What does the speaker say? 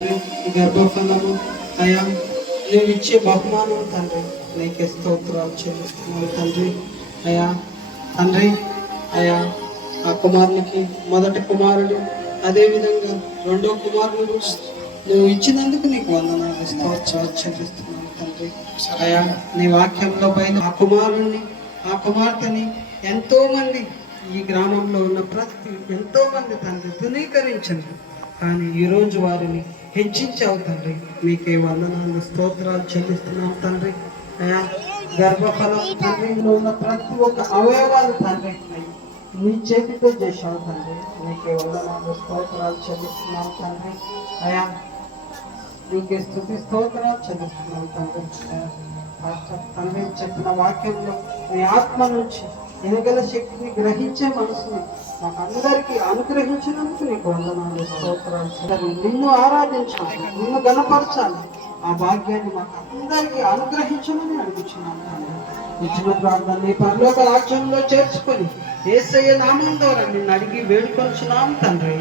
గర్భఫలము అయా నువ్వు ఇచ్చే బహుమానం తండ్రి, నీకే స్తోత్రాలు చెల్లిస్తున్నాను తండ్రి. అయా తండ్రి, అయా ఆ కుమారునికి మొదటి కుమారుడు, అదేవిధంగా రెండో కుమారుడు నువ్వు ఇచ్చినందుకు నీకు వందనాలు స్తోత్రాలు చెల్లిస్తున్నాను తండ్రి. అయా నీ వాక్యంలో పైన ఆ కుమారుణ్ణి ఆ కుమార్తెని ఎంతో మంది ఈ గ్రామంలో ఉన్న ఎంతో మంది తండ్రి ధృవీకరించండి, కానీ ఈరోజు వారిని హెచ్చించావు తండ్రి. నీకే వందనాలు స్తోత్రాలు చెల్లిస్తున్నాం తండ్రి. అయా గర్భఫలం తండ్రిలో ఉన్న ప్రతి ఒక్క అవయవాలు తండ్రి నీ చేతితో చేశావు తండ్రి. నీకే వందనాలు స్తోత్రాలు చెల్లిస్తున్నాం తండ్రి. అయా నీకే స్తుతి స్తోత్రాలు చెల్లిస్తున్నాం తండ్రి. తండ్రి చెప్పిన వాక్యంలో నీ ఆత్మ నుంచి ఎనగల శక్తిని గ్రహించే మనసుని మాకందరికీ అనుగ్రహించినందుకు నీకు వందనాలు స్తోత్రాలు. నిన్ను ఆరాధించాలి, నిన్ను గణపరచాలి, ఆ భాగ్యాన్ని మాకు అందరికీ అనుగ్రహించమని అడుగుచున్నాను తండ్రి. ఇచ్చిన ప్రార్థన నీ పరలోక రాజ్యంలో చేర్చుకొని యేసయ్య నామం ద్వారా నిన్ను అడిగి వేడుకొంచున్నాం తండ్రి.